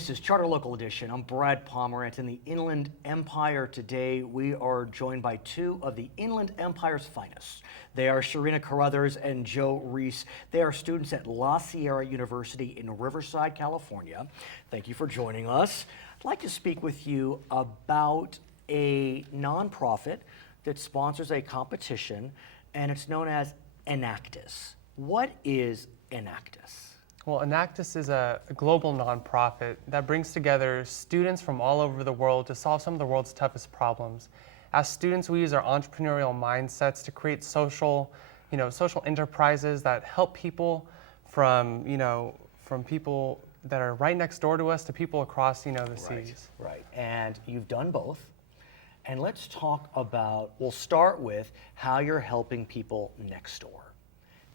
This is Charter Local Edition. I'm Brad Pomerance in the Inland Empire. Today we are joined by two of the Inland Empire's finest. They are Sharina Carruthers and Joe Rees. They are students at La Sierra University in Riverside, California. Thank you for joining us. I'd like to speak with you about a nonprofit that sponsors a competition, and it's known as Enactus. What is Enactus? Well, Enactus is a global nonprofit that brings together students from all over the world to solve some of the world's toughest problems. As students, we use our entrepreneurial mindsets to create social enterprises that help people from people that are right next door to us to people across, the seas. Right, and you've done both. And let's talk about, we'll start with how you're helping people next door.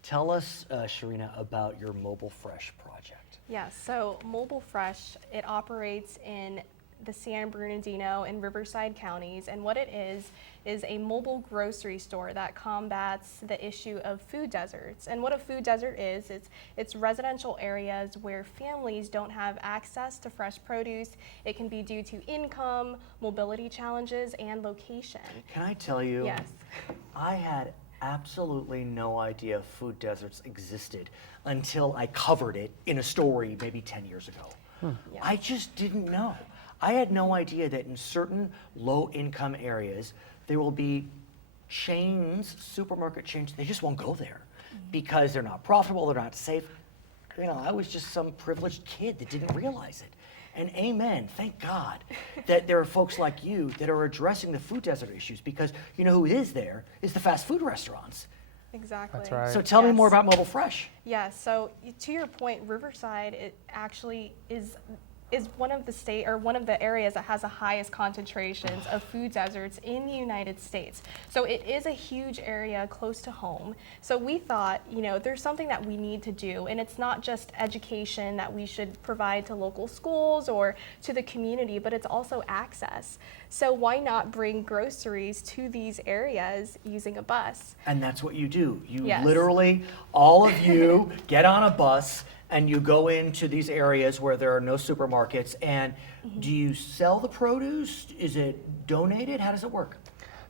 Tell us, Sharina, about your Mobile Fresh project. Yeah, so Mobile Fresh, it operates in the San Bernardino and Riverside counties, and what it is a mobile grocery store that combats the issue of food deserts. And what a food desert is, it's residential areas where families don't have access to fresh produce. It can be due to income, mobility challenges, and location. Can I tell you? Yes. I had absolutely no idea food deserts existed until I covered it in a story maybe 10 years ago. Yeah. I just didn't know. I had no idea that in certain low-income areas, there will be chains, supermarket chains, they just won't go there because they're not profitable, they're not safe. I was just some privileged kid that didn't realize it. And amen, thank God that there are folks like you that are addressing the food desert issues, because you know who is there is the fast food restaurants. Exactly. That's right. So tell me more about Mobile Fresh. Yeah, so to your point, Riverside, it actually is one of the areas that has the highest concentrations of food deserts in the United States. So it is a huge area close to home. So we thought, there's something that we need to do, and it's not just education that we should provide to local schools or to the community, but it's also access. So why not bring groceries to these areas using a bus? And that's what you do. You Yes. literally, all of you get on a bus and you go into these areas where there are no supermarkets. And do you sell the produce? Is it donated? How does it work?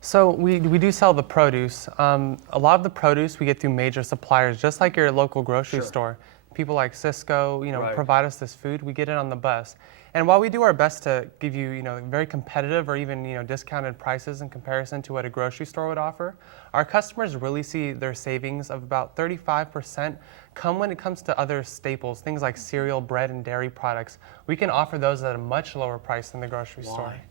So we do sell the produce. A lot of the produce we get through major suppliers, just like your local grocery Sure. store. People like Cisco, Right. provide us this food. We get it on the bus. And while we do our best to give you, very competitive or even, discounted prices in comparison to what a grocery store would offer, our customers really see their savings of about 35% come when it comes to other staples, things like cereal, bread, and dairy products. We can offer those at a much lower price than the grocery store. Why?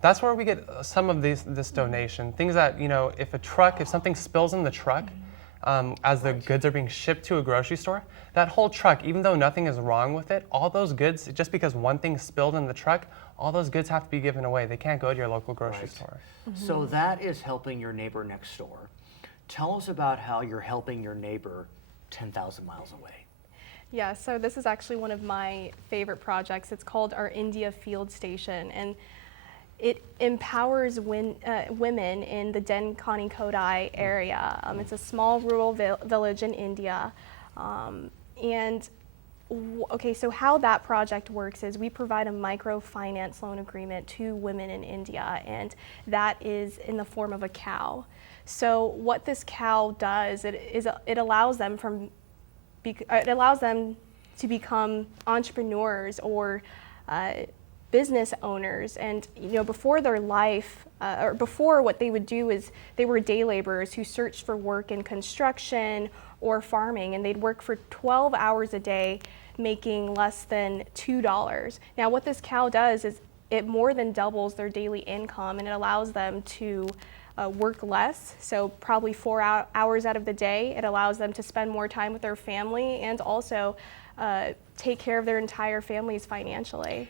That's where we get some of this donation. Things that, if something spills in the truck, as the goods are being shipped to a grocery store, that whole truck, even though nothing is wrong with it, all those goods, just because one thing spilled in the truck, all those goods have to be given away. They can't go to your local grocery store. So that is helping your neighbor next door. Tell us about how you're helping your neighbor 10,000 miles away. Yeah, so this is actually one of my favorite projects. It's called our India Field Station, and it empowers women in the Denkani Kodai area. It's a small rural village in India. So how that project works is we provide a microfinance loan agreement to women in India, and that is in the form of a cow. So what this cow does, it allows them to become entrepreneurs or business owners. And before their life, or before, what they would do is they were day laborers who searched for work in construction or farming, and they'd work for 12 hours a day making less than $2. Now what this cow does is it more than doubles their daily income, and it allows them to work less, so probably 4 hours out of the day. It allows them to spend more time with their family and also take care of their entire families financially.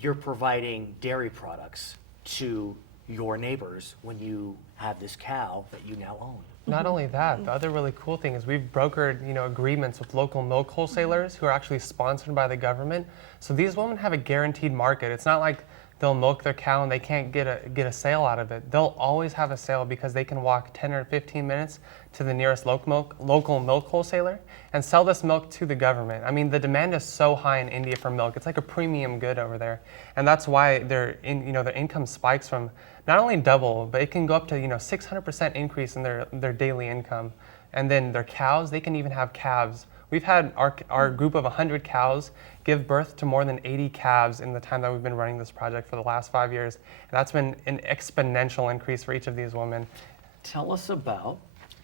You're providing dairy products to your neighbors when you have this cow that you now own. Not only that, the other really cool thing is we've brokered, agreements with local milk wholesalers who are actually sponsored by the government. So these women have a guaranteed market. It's not like they'll milk their cow and they can't get a sale out of it. They'll always have a sale because they can walk 10 or 15 minutes to the nearest local milk wholesaler and sell this milk to the government. I mean, the demand is so high in India for milk. It's like a premium good over there. And that's why their income spikes from not only double, but it can go up to 600% increase in their daily income. And then their cows, they can even have calves. We've had our group of 100 cows give birth to more than 80 calves in the time that we've been running this project for the last 5 years. And that's been an exponential increase for each of these women. Tell us about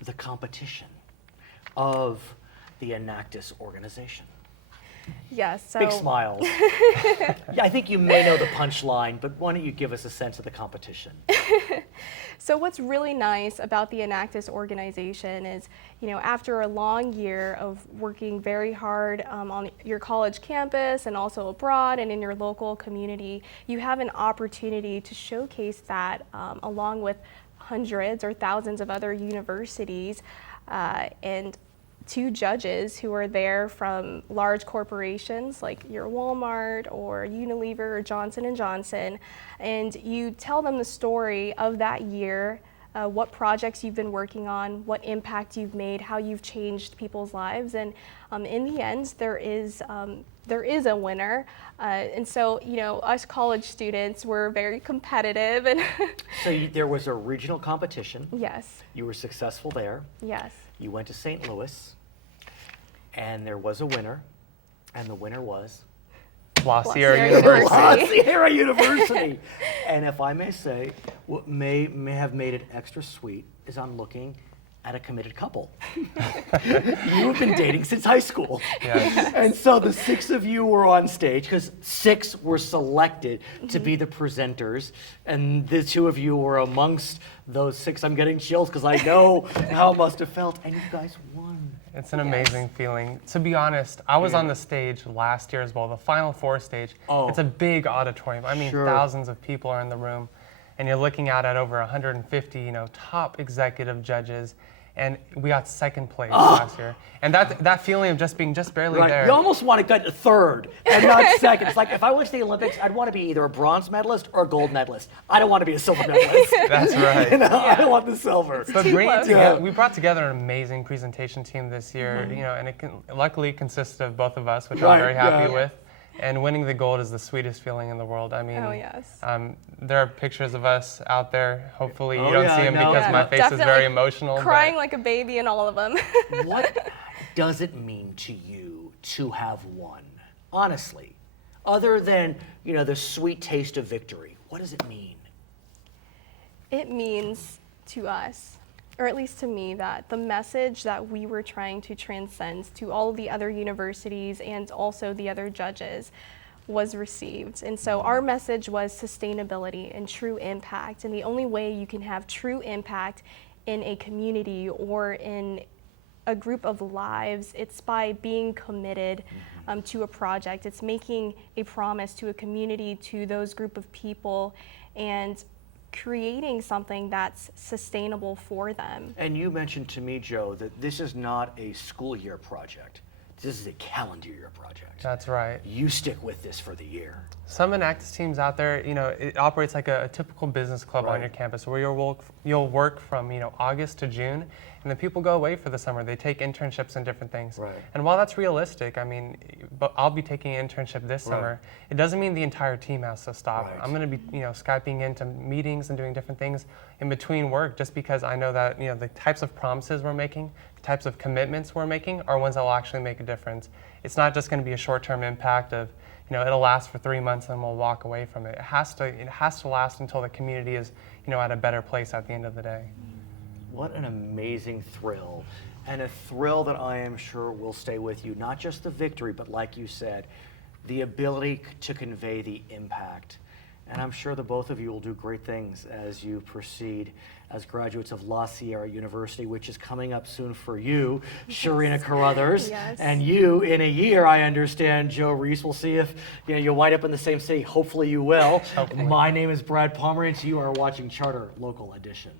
the competition of the Enactus organization. Yes. So Big smiles. Yeah, I think you may know the punchline, but why don't you give us a sense of the competition? So what's really nice about the Enactus organization is, after a long year of working very hard on your college campus and also abroad and in your local community, you have an opportunity to showcase that along with hundreds or thousands of other universities and 2 judges who are there from large corporations like your Walmart or Unilever or Johnson & Johnson, and you tell them the story of that year, what projects you've been working on, what impact you've made, how you've changed people's lives, and in the end, there is a winner. And so, us college students were very competitive. And So there was a regional competition. yes, You were successful there. yes. You went to St. Louis, and there was a winner, and the winner was La La Sierra Sierra University. La Sierra University. And if I may say, what may have made it extra sweet is I'm looking at a committed couple. You have been dating since high school. Yes. And so the 6 of you were on stage, because 6 were selected to be the presenters, and the 2 of you were amongst those 6. I'm getting chills because I know how it must have felt, and you guys won. It's an amazing feeling. To be honest, I was on the stage last year as well, the Final Four stage. Oh. It's a big auditorium. I mean, Sure. thousands of people are in the room, and you're looking out at over 150, top executive judges, and we got second place last year. And that feeling of just being barely Right. there. You almost want to get to third and not second. It's like if I went to the Olympics, I'd want to be either a bronze medalist or a gold medalist. I don't want to be a silver medalist. That's right. I don't want the silver. But Too bringing it close. together, we brought together an amazing presentation team this year, and it luckily consisted of both of us, which Right, I'm very happy yeah. with. And winning the gold is the sweetest feeling in the world. I mean, Oh, yes. there are pictures of us out there. Hopefully you Oh, don't yeah, see them I know. because Yeah, my face is definitely very emotional. but- Crying like a baby in all of them. What does it mean to you to have won? Honestly, other than, the sweet taste of victory, what does it mean? It means to us, or at least to me, that the message that we were trying to transcend to all of the other universities and also the other judges was received. And so our message was sustainability and true impact. And the only way you can have true impact in a community or in a group of lives, it's by being committed to a project. It's making a promise to a community, to those group of people, and creating something that's sustainable for them. And you mentioned to me, Joe, that this is not a school year project. This is a calendar year project. That's right. You stick with this for the year. Some Enactus teams out there, it operates like a typical business club Right. on your campus where you'll work from August to June, and then people go away for the summer. They take internships and different things. Right. And while that's realistic, but I'll be taking an internship this Right. summer. It doesn't mean the entire team has to stop. Right. I'm going to be Skyping into meetings and doing different things in between work, just because I know that the types of promises we're making, the types of commitments we're making are ones that will actually make a difference. It's not just going to be a short-term impact of it'll last for 3 months and we'll walk away from it. It has to last until the community is at a better place at the end of the day. What an amazing thrill, and a thrill that I am sure will stay with you. Not just the victory, but like you said, the ability to convey the impact. And I'm sure the both of you will do great things as you proceed as graduates of La Sierra University, which is coming up soon for you, Sharina Carruthers. Yes. And you, in a year, I understand, Joe Rees. We'll see if you'll wind up in the same city. Hopefully you will. Hopefully. My name is Brad Pomerance. You are watching Charter Local Edition.